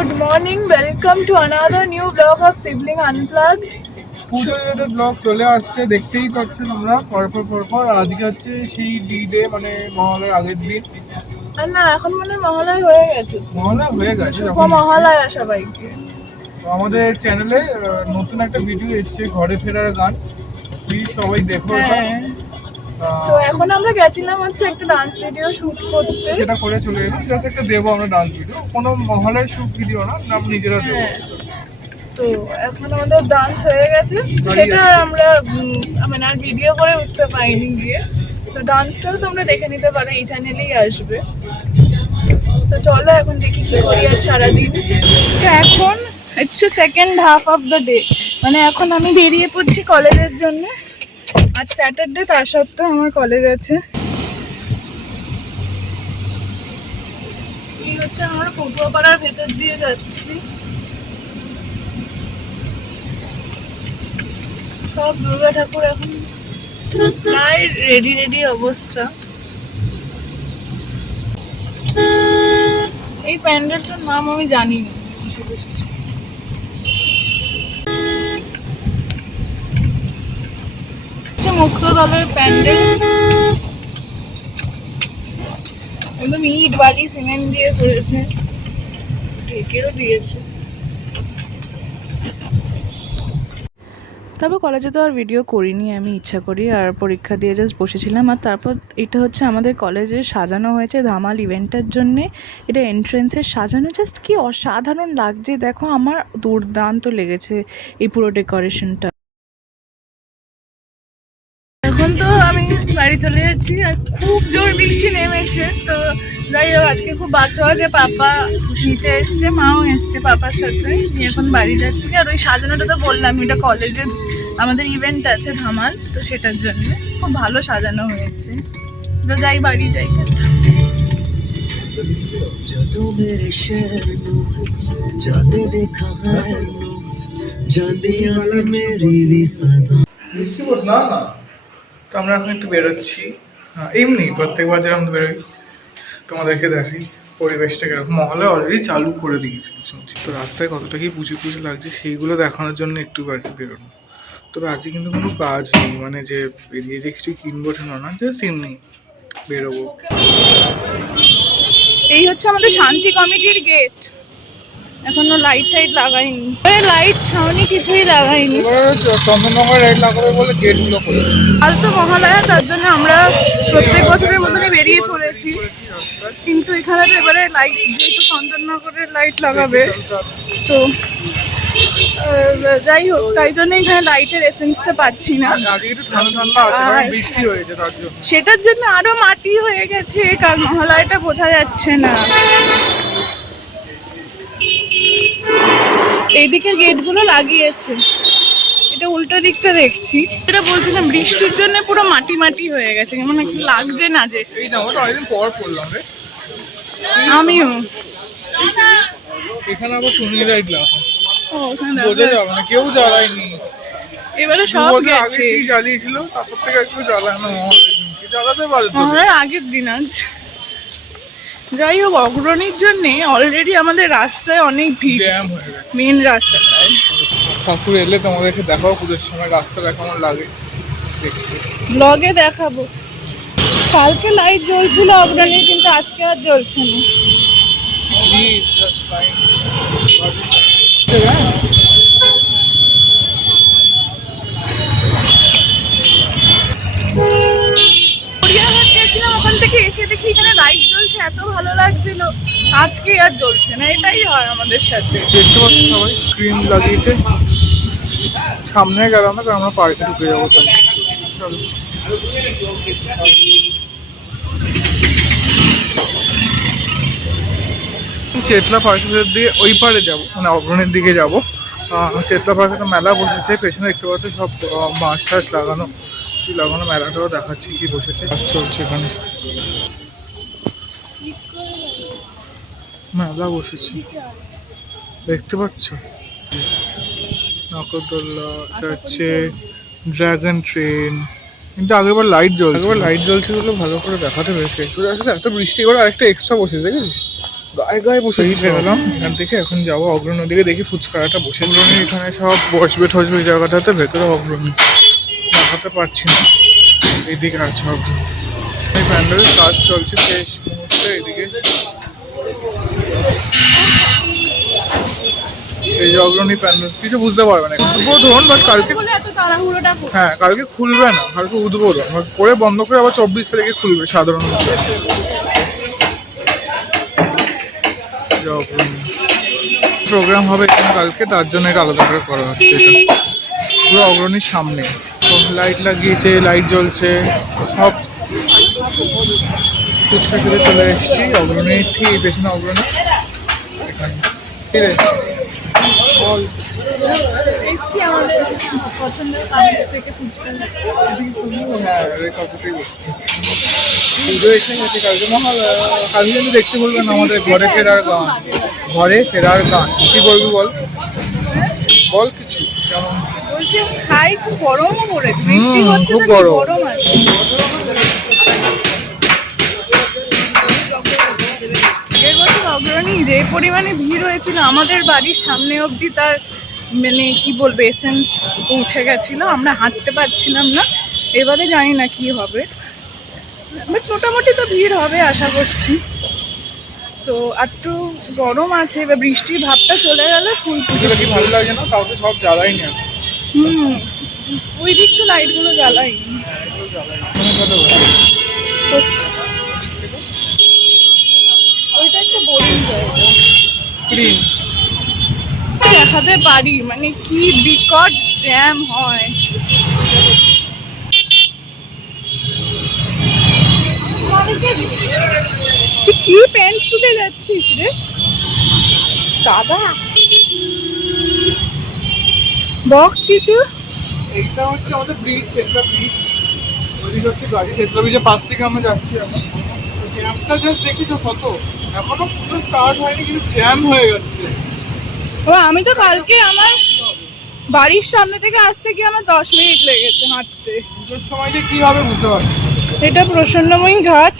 Good morning, welcome to another new vlog of Sibling Unplugged. Pujo related blog চলে আসছে দেখতেই পাচ্ছেন আমরা পরপর পরপর। আজকে হচ্ছে সেই ডি ডে মানে মহালয়ের আগের দিন। আর না এখন মনে মহালয় হয়ে গেছে। মহালয়া হয়ে গেছে শুভ মহালয়া সবাইকে। তো আমাদের চ্যানেলে নতুন একটা ভিডিও এসেছে ঘরে ফেরার গান। প্লিজ সবাই দেখো হ্যাঁ। তো এখন আমরা গেছিলাম হচ্ছে একটা ডান্স ভিডিও শুট করতে। সেটা করে চলে এলাম। জাস্ট একটা দেবো আমরা ডান্স ভিডিও কোনো মহালয়ের শুট ভিডিও না আমরা নিজেরা দেবো। হ্যাঁ। তো এখন আমাদের ডান্স হয়ে গেছে। সেটা আমরা মানে আর ভিডিও করে উঠতে পাইনি গিয়ে। তো ডান্সটাও তোমরা দেখে নিতে পারো এই চ্যানেলেই আসবে। তো চলো এখন দেখি কি করি আজ সারাদিন। তো এখন হচ্ছে second half of the day মানে এখন আমি বেরিয়ে পড়ছি কলেজের জন্য। আজ স্যাটারডে, তার সত্ত্বেও আমার কলেজ আছে। এই হচ্ছে আমরা পটুয়াপাড়ার ভেতর দিয়ে যাচ্ছি। সব দুর্গা ঠাকুর এখন প্রায় রেডি রেডি অবস্থা। এই প্যান্ডেলটার নাম আমি জানি না কিসে বসেছে। হচ্ছে মুক্ত দলের প্যান্ডেল। একদম ইট বালি, সিমেন্ট দিয়ে করেছে। ঢেকেও দিয়েছে। তারপর কলেজে তো আর ভিডিও করিনি আমি, ইচ্ছা করি, আর পরীক্ষা দিয়ে জাস্ট বসেছিলাম। আর তারপর এটা হচ্ছে আমাদের কলেজে সাজানো হয়েছে ধামাল ইভেন্টের জন্যে। এটা এন্ট্রেন্সের সাজানো জাস্ট কি অসাধারণ লাগছে। দেখো আমার দুর্দান্ত লেগেছে এই পুরো ডেকোরেশনটা তো আমি বাড়ি চলে যাচ্ছি আর খুব জোর বৃষ্টি নেমেছে। তো যাই হোক, আজকে খুব বাচ্চা যে পাপা নিতে এসছে, মাও এসছে পাপার সাথে। নিয়ে এখন বাড়ি যাচ্ছি। আর ওই সাজানোটা তো বললাম, এটা কলেজে আমাদের ইভেন্ট আছে ধামাল, তো সেটার জন্য। খুব ভালো সাজানো হয়েছে। তো যাই, বাড়ি যাই। জাদে দেখা তো আমরা এখন একটু বেরোচ্ছি। এমনি প্রত্যেকবার যেরকম বেরোই। তোমাদেরকে দেখাই পরিবেশটা কীরকম। মহলে অলরেডি চালু করে দিয়েছে, শুনছি। তো রাস্তায় কতটা কি পুজো পুজো লাগছে সেইগুলো দেখানোর জন্য একটু আর কি বেরোনো। তবে আজকে কিন্তু কোনো কাজ নেই মানে যে বেরিয়ে যে কিছু কিনবো ঠেনো না জাস্ট এমনি বেরোবো। এই হচ্ছে আমাদের শান্তি কমিটির গেট এখনও লাইট টাইট লাগাইনি। লাইট ছাউনি কিছুই লাগাইনি। চন্দননগর লাগাবে বলে গেটগুলো করে কাল তো মহালয়া তার জন্য আমরা প্রত্যেক বছরের মতনই বেরিয়ে পড়েছি। কিন্তু এখানে তো এবারে লাইট যেহেতু চন্দননগরের লাইট লাগাবে তো যাই হোক তাই জন্য এখানে লাইটের এসেন্সটা পাচ্ছি না। সেটার জন্য আরও মাটি হয়ে গেছে কারণ মহালয়াটা বোঝা যাচ্ছে না। এইদিকের গেটগুলো লাগিয়েছে। এটা উল্টো দিকটা দেখছি। এটা বলছিলাম বৃষ্টির জন্য পুরো মাটি মাটি হয়ে গেছে। কেমন একটু লাগছে না যে। এই আমিও। এখানে আবার টুনি রাইড বোঝা যাবে না কেউ জ্বালায়নি। এবারে দু সব গেছে। জ্বালিয়েছিল তারপর থেকে একটু জ্বালানো হয়নি। জ্বালাতে পারে আগের দিন আজ। যাই হোক অগ্রণীর জন্য অলরেডি আমাদের রাস্তায় অনেক ভিড়। জ্যাম হয়ে গেছে। মেন রাস্তাটায় ঠাকুর এলে তোমাদেরকে দেখাও পুজোর সময় রাস্তাটা কেমন লাগে ব্লগে দেখাবো। কালকে লাইট জ্বলছিল অগ্রণী কিন্তু আজকে আর জ্বলছে না Please, just fine. গড়িয়াহাট গেছিলাম ওখান থেকে এসে দেখি এখানে লাইট জ্বলছে এত ভালো লাগছিল। আজকে আর জ্বলছে না এটাই হয় আমাদের সাথে। দেখতে পাচ্ছ সবাই স্ক্রিন লাগিয়েছে। সামনে গেলাম না কারণ আমরা পার্কে ঢুকে যাব তাই। চলো। চেতলা পার্কের দিয়ে ওই পারে যাব মানে অগ্রণের দিকে যাব। চেতলা পার্কে একটা মেলা বসেছে পেছনে দেখতে পাচ্ছ সব বাঁশ টাস লাগানো। কি লাগানো মেলাটাও দেখাচ্ছি কি বসেছে। চলছে এখানে। মেলা বসেছে। দেখতে পাচ্ছ? নাকরদোল্লা এটা হচ্ছে ড্রাগন ট্রেন। কিন্তু আগেরবার লাইট জ্বলছে আগেরবার লাইট জ্বলছে বলে ভালো করে দেখাতে পেরেছে একটু আসলে এত বৃষ্টি করে আরেকটা এক্সট্রা বসেছে দেখেছিস? গায়ে গায়ে বসে বেরোলাম এখান থেকে এখন যাব অগ্রণী দিকে দেখি ফুচকাটা বসে অগ্রণী এখানে সব বসবে ঠসবে এই জায়গাটাতে ভেতরে অগ্রণী। দেখাতে পারছি না। এইদিকে আছে অগ্রণী। এই প্যান্ডেলের কাজ চলছে শেষ মুহূর্তে এদিকে। এই যে অগ্রণী প্যান্ডেল কিছু বুঝতে পারবে না উদ্বোধন বাট কালকে হ্যাঁ কালকে খুলবে না কালকে উদ্বোধন। করে বন্ধ করে আবার চব্বিশ তারিখে খুলবে সাধারণত প্রোগ্রাম হবে এখানে কালকে তার জন্য এটা আলাদা করে করা হচ্ছে এটা। পুরো অগ্রণীর সামনে। লাইট লাগিয়েছে লাইট জ্বলছে সব ফুচকা খেতে চলে এসেছি অগ্রণী ঠিক পেছনে অগ্রণী। এখানে ঠিক আছে বল। হ্যাঁ কালকে। কিন্তু দেখতে বলবেন আমাদের ঘরে ফেরার গান। ঘরে ফেরার গান। কি বলবি বল? বল কিছু কেমন? খুব হচ্ছে খুব গরম। বছর যে পরিমাণে ভিড় হয়েছিল আমাদের বাড়ির সামনে অবধি তার মানে কি বলব এসেন্স পৌঁছে গেছিল। আমরা হাঁটতে পারছিলাম না। এবারে জানি না কি হবে। বাট মোটামুটি তো ভিড় হবে আশা করছি। তো একটু গরম আছে এবার বৃষ্টির ভাবটা চলে গেলে ফুল ভালো লাগে না? তাও তো সব জ্বালাই না। হুম ওই দিক তো লাইটগুলো জ্বালাই। ওইটা একটা বোরিং জায়গা স্ক্রিন দেখাতে পারি মানে কি বিকট জ্যাম হয়। কি প্যান্ট তুলে যাচ্ছিস রে? দাদা। বক কিছু। এইটা হচ্ছে আমাদের ব্রিজ চেতলা ব্রিজ ওইদিকে হচ্ছে গাড়ি চেতলা ব্রিজের পাশ থেকে আমরা যাচ্ছি এখন। জ্যামটা জাস্ট দেখেছ কত এখনও পুরো স্টার্ট হয়নি কিন্তু জ্যাম হয়ে যাচ্ছে। ও আমি তো কালকে আমার বাড়ির সামনে থেকে আসতে গিয়ে আমার দশ মিনিট লেগেছে হাঁটতে। পুজোর সময় যে কি হবে বুঝতে পারছি এটা প্রসন্নময়ী ঘাট।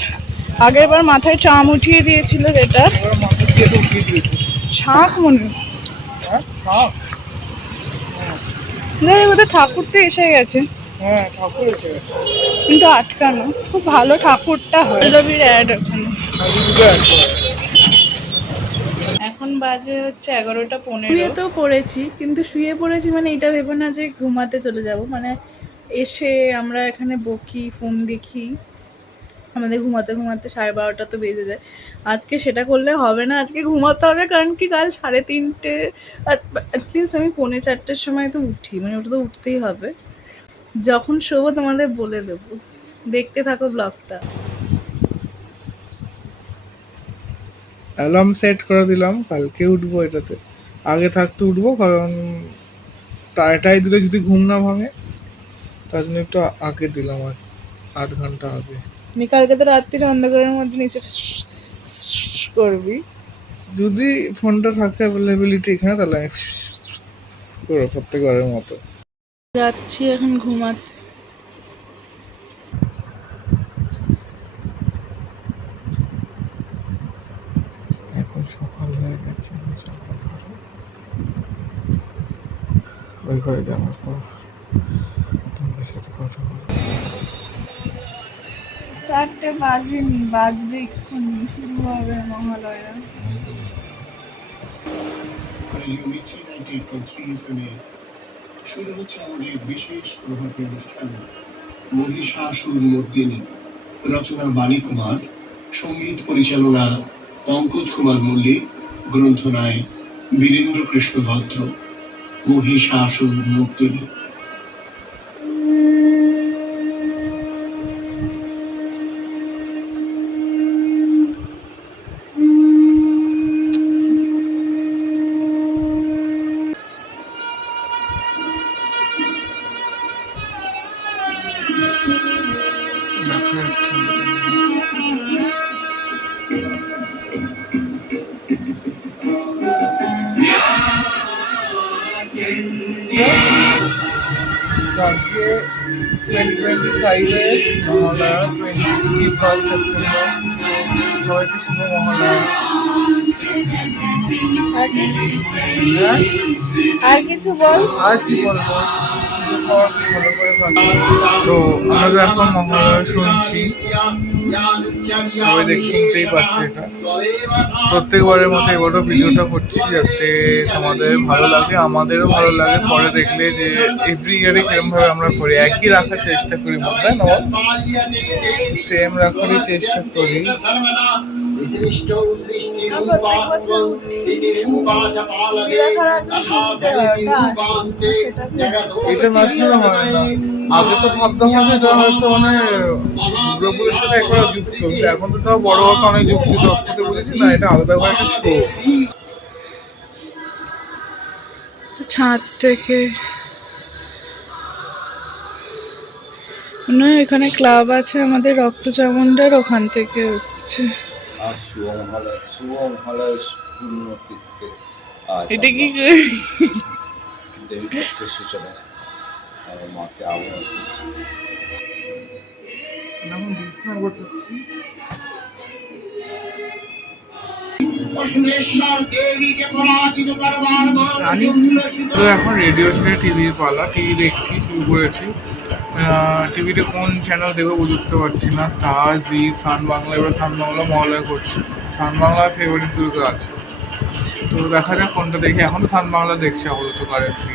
আগের বার মাথায় চাম উঠিয়ে দিয়েছিল দিয়েছে। ছাঁক মনে হয়। হ্যাঁ ওদের ঠাকুর তো এসে গেছে। হ্যাঁ ঠাকুর কিন্তু আটকানো। খুব ভালো ঠাকুরটা হয়। রবির অ্যাড ওখানে। এখন বাজে হচ্ছে এগারোটা পনেরো। শুয়ে তো পড়েছি, কিন্তু শুয়ে পড়েছি মানে এটা ভেবে না যে ঘুমাতে চলে যাব। মানে এসে আমরা এখানে বকি, ফোন দেখি। আমাদের ঘুমাতে ঘুমাতে সাড়ে বারোটা তো বেজে যায়। আজকে সেটা করলে হবে না, আজকে ঘুমাতে হবে, কারণ কি কাল সাড়ে তিনটে, আর অ্যাটলিস্ট আমি পৌনে চারটের সময় তো উঠি মানে ওটা তো উঠতেই হবে। যখন শোবো তোমাদের বলে দেবো। দেখতে থাকো ব্লগটা অ্যালার্ম সেট করে দিলাম কালকে উঠবো এটাতে। আগে থাকতে উঠবো কারণ টাইটাই দিলে যদি ঘুম না ভাঙে তার জন্য একটু আগে দিলাম আর আধ ঘণ্টা আগে। নি কালকে তো রাত্রির অন্ধকারের মধ্যে নিচে করবি। যদি ফোনটা থাকে অ্যাভেলেবিলিটি এখানে তাহলে আমি করব প্রত্যেকবারের মতো। যাচ্ছি এখন ঘুমাতে এখন সকাল হয়ে গেছে আমি যাব ঘরে ওই ঘরে যাওয়ার পর তোমাদের সাথে কথা বলব। চারটে বাজেনি বাজবে এক্ষুনি শুরু হবে মহালয়া। শুরু হচ্ছে আমাদের বিশেষ প্রভাতী অনুষ্ঠান মহিষাসুর মর্দিনী রচনা বাণী কুমার সংগীত পরিচালনা পঙ্কজ কুমার মল্লিক গ্রন্থনায় বীরেন্দ্র কৃষ্ণ ভদ্র। মহিষাসুর মর্দিনী দেখা আজকে টোয়েন্টি টোয়েন্টি ফাইভের মহালয়া টোয়েন্টি ফার্স্ট সেপ্টেম্বর সবাইকে শুভ মহালয়া হ্যাঁ? আর কিছু বল? আর কি বলব? যে সবার ভালো করে। তো আমরা এখন মহালয়া শুনছি। সবাই দেখ শুনতেই পাচ্ছি এটা। প্রত্যেকবারের মতো এবারও ভিডিওটা করছি যাতে তোমাদের ভালো লাগে আমাদেরও ভালো লাগে। পরে দেখলে যে এভরি ইয়ারে কিরমভাবে আমরা করি। একই রাখার চেষ্টা করি বলতে না সেম রাখারই চেষ্টা করি। এটা না শুনে হয় না। আগে তো ভাবতাম না যে এটা হয়তো মানে দুর্গাপুরের সাথে একবার যুক্ত। কিন্তু এখন তো তাও বড় হতো অনেক যুক্তি তথ্যতে বুঝেছি না এটা আলাদা করে একটা শো ছাদ থেকে মনে হয় এখানে ক্লাব আছে আমাদের রক্তচামুন্ডার ওখান থেকে হচ্ছে। এটা কি দেবী সূচনা। আমার মাকে আহ্বান করছি। জানি তো এখন রেডিও ছেড়ে টিভির পালা টিভি দেখছি শুরু করেছি। টিভিতে কোন চ্যানেল দেখব বুঝতে পারছি না। স্টার জি সান বাংলা এবার সান বাংলা মহালয়া করছে। সান বাংলার ফেভারিট দুর্গা আছে। তো দেখা যাক কোনটা দেখি। এখন তো সান বাংলা দেখছি আপাতত কারেন্টলি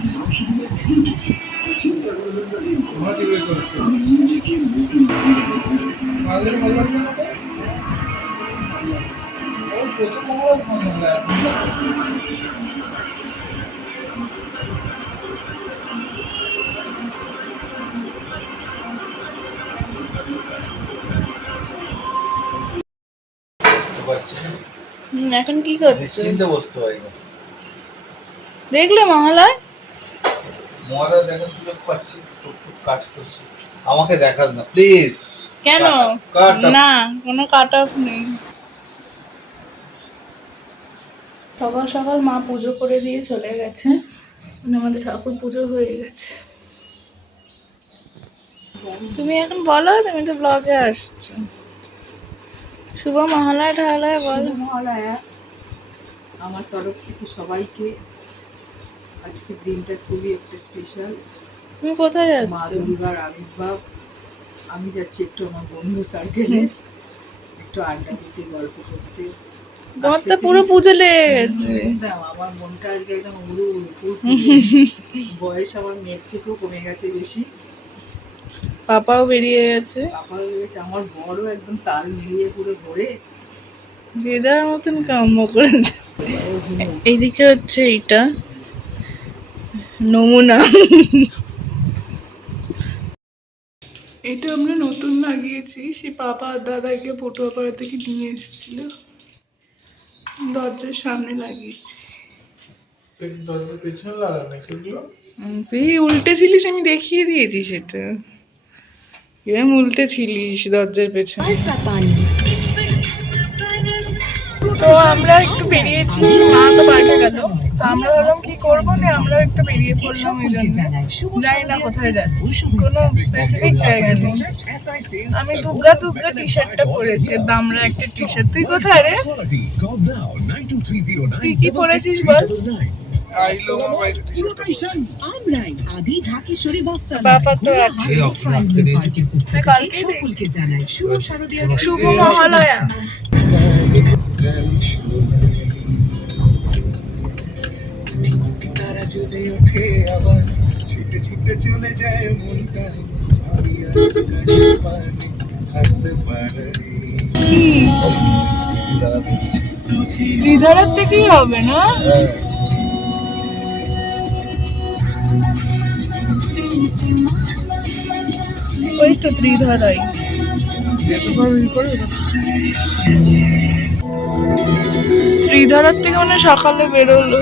এখন। কি করছ নিশ্চিন্তে বসতে না দেখলে মহালয় মহালয়া দেখার সুযোগ পাচ্ছি টুকটুক কাজ করছি। আমাকে দেখাস না প্লিজ কেন? না কোনো কাট অফ নেই। সকাল সকাল মা পুজো করে দিয়ে চলে গেছে। মানে আমাদের ঠাকুর পুজো হয়ে গেছে। তুমি এখন বলো তুমি তো ব্লগে আসছো। শুভ মহালয়া ঠালয় বলো। মহালয়া। আমার তরফ থেকে সবাইকে আজকের দিনটা খুবই একটা স্পেশাল তুমি কোথায় যাচ্ছ? মা দুর্গার আবির্ভাব। আমি যাচ্ছি একটু আমার বন্ধু সার্কেলে একটু আড্ডা দিতে গল্প করতে। তোমার তো পুরো দিনে- পুজো লেগে গেছে একদম আমার মনটা আজকে একদম উড়ু উড়ু বয়স আমার মেয়ের থেকেও কমে গেছে বেশি। পাপাও বেরিয়ে গেছে। পাপা হয়ে গেছে আমার বড় একদম তাল মিলিয়ে পুরো ঘোরে যে যার মতন কাম্য করে এইদিকে হচ্ছে এইটা। নমুনা। এটা আমরা নতুন লাগিয়েছি সে পাপা আর দাদাকে পটুয়াপাড়া থেকে নিয়ে এসেছিল। দরজার সামনে লাগিয়েছি। তুই উল্টে ছিলিস আমি দেখিয়ে দিয়েছি সেটা। এরম উল্টে ছিলিস দরজার পেছনে। তো আমরা একটু বেরিয়েছি মা তো বাইরে গেল। তো আমরা ভাবলাম কি করব না আমরা একটু বেরিয়ে পড়লাম ওই জন্য। জানি না কোথায় যাচ্ছি কোনো স্পেসিফিক জায়গা নেই। আমি দুর্গা দুর্গা টি শার্টটা পরেছি দামরা একটা টি শার্ট তুই কোথায় রে? তুই কি পরেছিস বল? বাবা তো আছে। কালকে শুভ মহালয়া। যদি আবার, ছিটে ছিটে চলে যায় মনটা, আমি কাছে পারি থেকেই হবে না? ওই তো ত্রিধারাই ত্রিধারার থেকে মানে সকালে বেরোলো।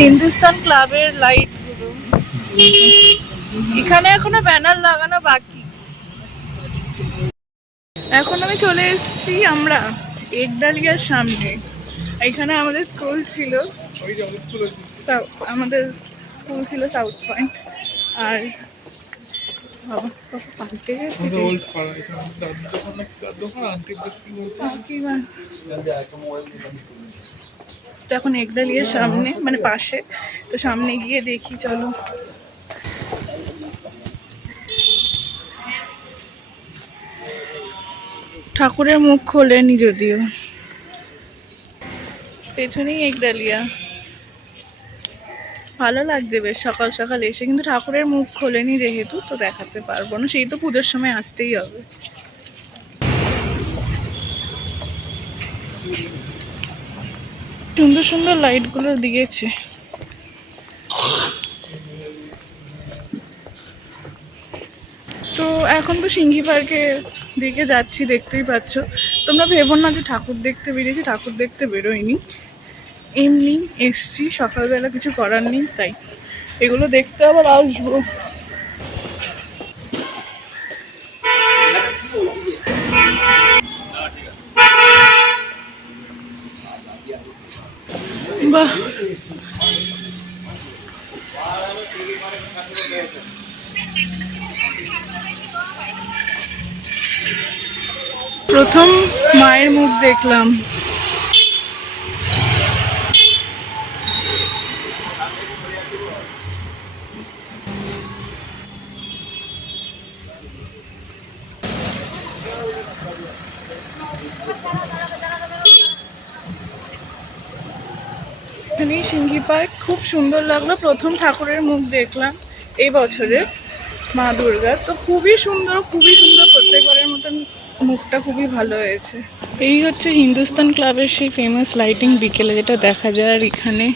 হিন্দুস্তান ক্লাবের লাইটগুলো। এখানে এখনও ব্যানার লাগানো বাকি। এখন আমি চলে এসেছি আমরা একডালিয়ার সামনে। এখানে আমাদের স্কুল ছিল। আমাদের আমাদের স্কুল ছিল সাউথ পয়েন্ট আর বাবা তো এখন একডালিয়ার সামনে মানে পাশে। তো সামনে গিয়ে দেখি, চলো। ঠাকুরের মুখ খোলেনি যদিও। পেছনেই একডালিয়া ভালো লাগছে বেশ সকাল সকাল এসে, কিন্তু ঠাকুরের মুখ খোলেনি যেহেতু, তো দেখাতে পারব না। সেই তো পুজোর সময় আসতেই হবে। সুন্দর সুন্দর লাইটগুলো দিয়েছে। তো এখন তো সিংহি পার্কের দিকে যাচ্ছি, দেখতেই পাচ্ছ। তোমরা ভেবো না যে ঠাকুর দেখতে বেরিয়েছি, ঠাকুর দেখতে বেরোয়নি এমনি এসছি, সকালবেলা কিছু করার নেই, তাই। এগুলো দেখতে আবার আসব। প্রথম মায়ের মুখ দেখলাম এখানেই সিংহি পার্ক খুব সুন্দর লাগল। প্রথম ঠাকুরের মুখ দেখলাম এই বছরে মা দুর্গার। তো খুবই সুন্দর খুবই সুন্দর প্রত্যেকবারের মতন মুখটা খুবই ভালো হয়েছে। এই হচ্ছে হিন্দুস্তান ক্লাবের সেই ফেমাস লাইটিং বিকেলে যেটা দেখা যায় আর এখানে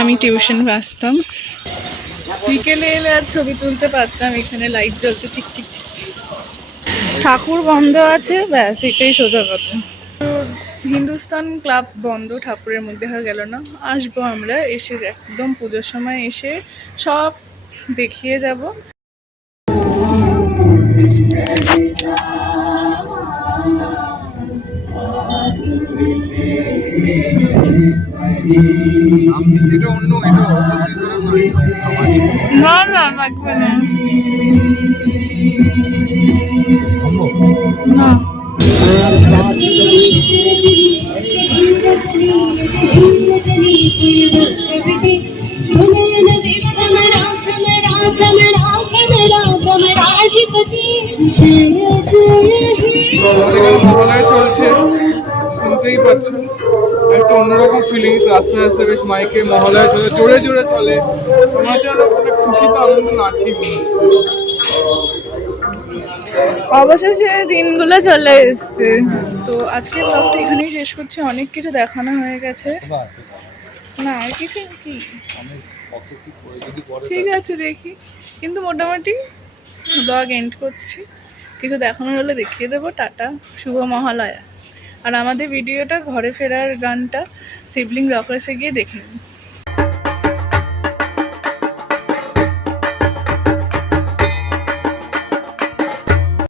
আমি টিউশন বাসতাম বিকেলে এলে আর ছবি তুলতে পারতাম এখানে লাইট জ্বলতে ঠিক ঠিক ঠিক ঠিক। ঠাকুর বন্ধ আছে ব্যাস এটাই সোজা কথা। হিন্দুস্তান ক্লাব বন্ধ ঠাকুরের মধ্যে হয়ে গেল না। আসব আমরা এসে একদম পুজোর সময় এসে সব দেখিয়ে যাব। না না লাগবে না। না। পাচ্ছ একটা অন্যরকম ফিলিংস আস্তে আস্তে বেশ মাইকে মহালয়া চলে, জোরে জোরে চলে। মনে হচ্ছে খুশিতে আনন্দ নাচি অবশেষে দিনগুলো চলে এসছে। তো আজকের ব্লগটা এখানেই শেষ করছি। অনেক কিছু দেখানো হয়ে গেছে। না, আর কিছু কি? ঠিক আছে, দেখি। কিন্তু মোটামুটি ব্লগ এন্ড করছি। কিছু দেখানোর হলে দেখিয়ে দেবো। টাটা, শুভ মহালয়া। আর আমাদের ভিডিওটা ঘরে ফেরার গানটা সিবলিং রকার্সে গিয়ে দেখে নিন।